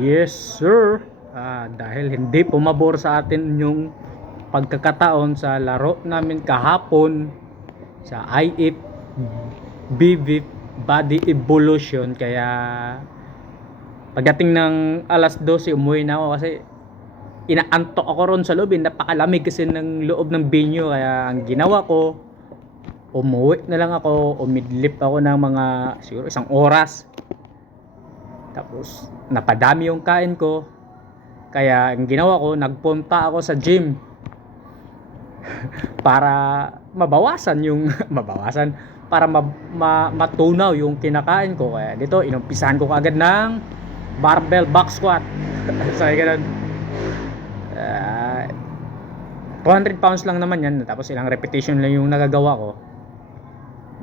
Yes, sir. Dahil hindi pumabor sa atin yung pagkakataon sa laro namin kahapon sa IF BV Body Evolution, kaya pagdating ng alas 12 umuwi na ako kasi inaantok ako ron sa loob. Napakalamig kasi ng loob ng venue, kaya ang ginawa ko, umuwi na lang ako, umidlip ako ng mga siguro isang oras. Tapos napadami yung kain ko, kaya ang ginawa ko, nagpunta ako sa gym para mabawasan yung para matunaw yung kinakain ko. Kaya dito inumpisahan ko kaagad ng barbell back squat. Sabi ganun. uh, 200 pounds lang naman yan, tapos ilang repetition lang yung nagagawa ko.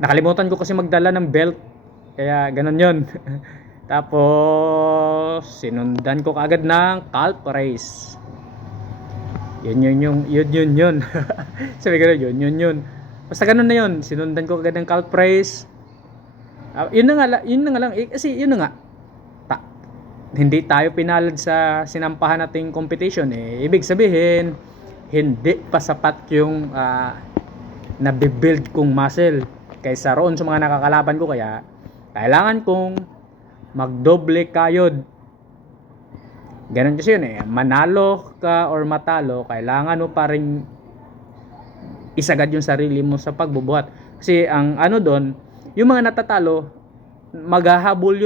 Nakalimutan ko kasi magdala ng belt, kaya ganun yun. Tapos sinundan ko kaagad ng calf raise. Yun. Sabi ko yun. Basta ganun na yun. Sinundan ko kaagad ng calf raise. Yun na nga lang. Kasi yun na nga. Hindi tayo pinalad sa sinampahan nating competition. Ibig sabihin, hindi pa sapat yung nabibuild kong muscle kaysa roon sa mga nakakalaban ko. Kaya kailangan kong magdoble kayod. Ganun kasi yun manalo ka or matalo, kailangan mo pa rin isagad yung sarili mo sa pagbubuhat. Kasi ang doon, yung mga natatalo, maghahabol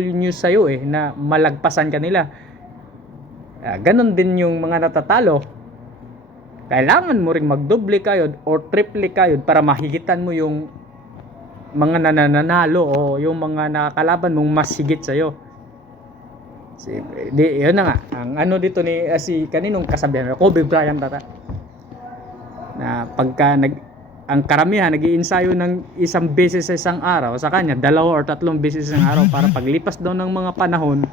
yun sa'yo na malagpasan ka nila. Ganun din yung mga natatalo, kailangan mo rin magdoble kayod or triple kayod para mahigitan mo yung mga nananalo o yung mga nakakalaban mong mas higit sa'yo. Yun na nga ang dito ni si kaninong kasabihan, Kobe Bryant na pagka ang karamihan nag-iinsayo ng isang beses sa isang araw, sa kanya 2 or 3 beses sa isang araw para paglipas daw ng mga panahon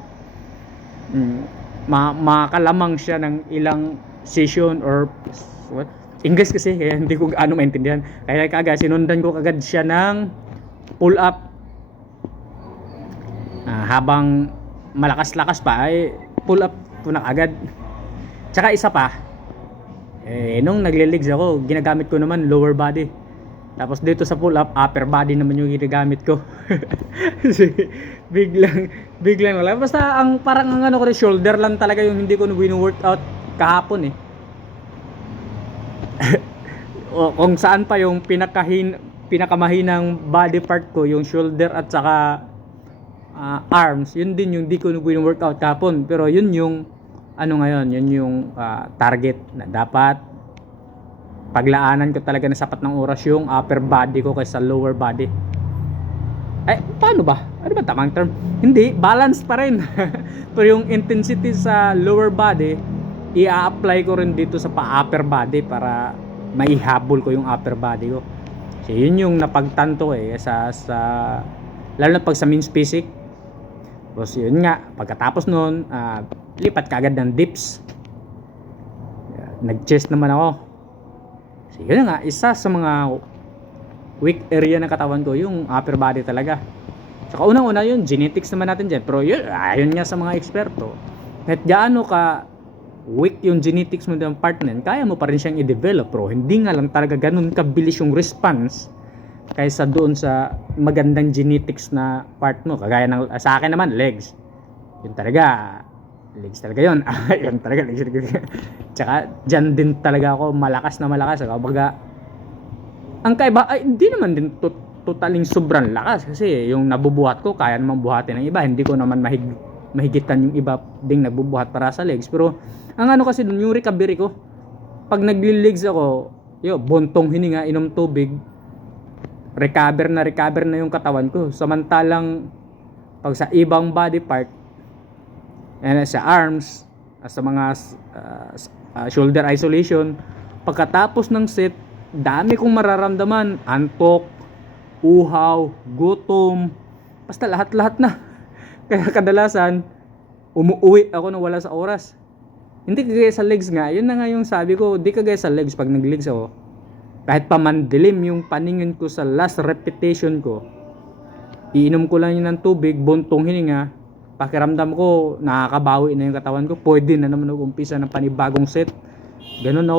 makalamang siya ng ilang session or what English kasi, kaya hindi ko gaano maintindihan. Kaya kagad sinundan ko kagad siya ng pull up. Habang malakas-lakas pa ay pull up ko na agad. Tsaka isa pa, nung nagle-legs ako, ginagamit ko naman lower body. Tapos dito sa pull up, upper body naman yung ginagamit ko. biglang wala. Basta ang parang ko rin, shoulder lang talaga yung hindi ko wino-workout kahapon o kung saan pa yung pinakamahinang body part ko, yung shoulder at saka arms, yun din yung di ko wino-workout kahapon. Pero yun yung ngayon, yun yung target na dapat paglaanan ko talaga na sapat ng oras yung upper body ko kaysa lower body. Paano ba? Ano ba tamang term? Hindi, balance pa rin. Pero yung intensity sa lower body, i-apply ko rin dito sa upper body para maihabol ko yung upper body ko. So yun yung napagtanto sa lalo na pag sa men's physique. Tapos yun nga, pagkatapos nun, lipat kagad ng dips. Nag-chest naman ako. So yun nga, isa sa mga weak area ng katawan ko, yung upper body talaga. Saka unang-una yun, genetics naman natin dyan. Pero yun, ayun nga sa mga eksperto, kahit gaano ka weak yung genetics mo ng part na yun, kaya mo pa rin siyang i-develop. Pero hindi nga lang talaga ganun kabilis yung response kaysa doon sa magandang genetics na part mo. Kagaya ng sa akin naman, legs. Yun talaga, legs talaga yun. Yun talaga, legs. Tsaka dyan din talaga ako malakas na malakas. Baga, ang kaiba ay hindi naman din totaling sobrang lakas, kasi yung nabubuhat ko kaya naman buhatin ng iba. Hindi ko naman mahigitan yung iba ding nagbubuhat para sa legs. Pero ang kasi dun, yung recovery ko, pag nagli-legs ako, buntong hininga, inom tubig, recover na yung katawan ko. Samantalang pag sa ibang body part, sa arms, sa mga shoulder isolation, pagkatapos ng set, dami kong mararamdaman, antok, uhaw, gutom, basta lahat na. Kaya kadalasan umuwi ako na wala sa oras. Hindi kagaya sa legs nga, yun na nga yung sabi ko, di kagaya sa legs. Pag nag-legs ako, kahit pa mandilim yung paningin ko sa last repetition ko, iinom ko lang yun ng tubig, buntong hininga, pakiramdam ko nakakabawi na yung katawan ko, pwede na naman mag-umpisa ng panibagong set. Ganun ako